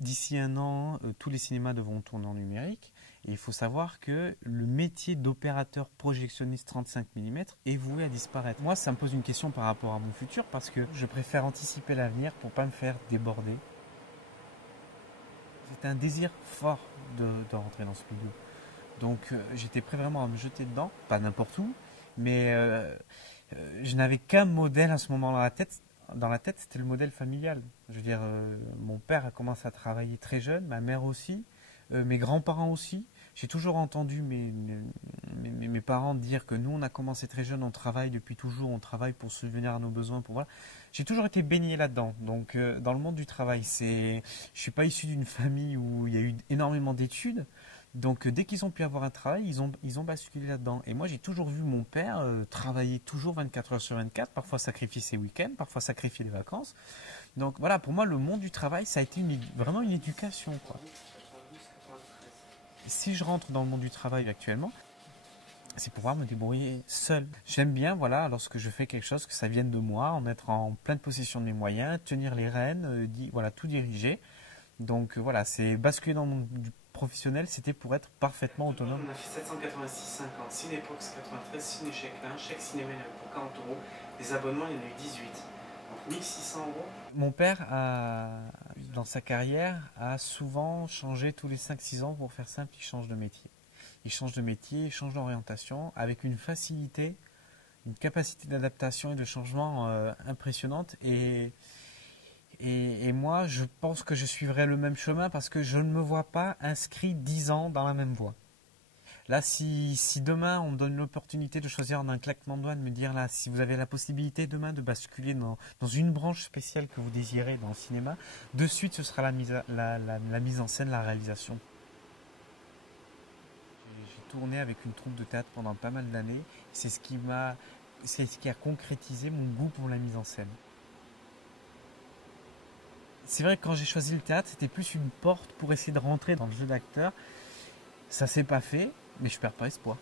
d'ici un an, tous les cinémas devront tourner en numérique. Et il faut savoir que le métier d'opérateur projectionniste 35 mm est voué à disparaître. Moi, ça me pose une question par rapport à mon futur parce que je préfère anticiper l'avenir pour ne pas me faire déborder. C'était un désir fort de rentrer dans ce milieu. Donc j'étais prêt vraiment à me jeter dedans, pas n'importe où, mais je n'avais qu'un modèle à ce moment dans la tête. Dans la tête, c'était le modèle familial. Je veux dire, mon père a commencé à travailler très jeune, ma mère aussi, mes grands-parents aussi. J'ai toujours entendu mes parents dire que nous, on a commencé très jeune, on travaille depuis toujours, on travaille pour subvenir à nos besoins. Voilà. J'ai toujours été baigné là-dedans. Donc, dans le monde du travail, je ne suis pas issu d'une famille où il y a eu énormément d'études. Donc dès qu'ils ont pu avoir un travail, ils ont basculé là-dedans. Et moi j'ai toujours vu mon père travailler toujours 24 heures sur 24, parfois sacrifier ses week-ends, parfois sacrifier les vacances. Donc voilà, pour moi le monde du travail ça a été vraiment une éducation, quoi. Si je rentre dans le monde du travail actuellement, c'est pouvoir me débrouiller seul. J'aime bien, voilà, lorsque je fais quelque chose, que ça vienne de moi, en être en pleine possession de mes moyens, tenir les rênes, voilà, tout diriger. Donc voilà, c'est basculer dans le monde du professionnel, c'était pour être parfaitement autonome. On a fait 786,50, Cinépox 93, Cinéchèque 1, chèque cinéma pour 40 euros. Les abonnements, il y en a eu 18. Donc 1600 euros. Mon père, dans sa carrière, a souvent changé tous les 5-6 ans. Pour faire simple, il change de métier. Il change de métier, il change d'orientation avec une facilité, une capacité d'adaptation et de changement impressionnante. Et moi, je pense que je suivrai le même chemin parce que je ne me vois pas inscrit 10 ans dans la même voie. Là, si demain on me donne l'opportunité de choisir en un claquement de doigts, de me dire là, si vous avez la possibilité demain de basculer dans une branche spéciale que vous désirez dans le cinéma, de suite ce sera la mise en scène, la réalisation. J'ai tourné avec une troupe de théâtre pendant pas mal d'années. C'est ce qui a concrétisé mon goût pour la mise en scène. C'est vrai que quand j'ai choisi le théâtre, c'était plus une porte pour essayer de rentrer dans le jeu d'acteur. Ça s'est pas fait, mais je perds pas espoir.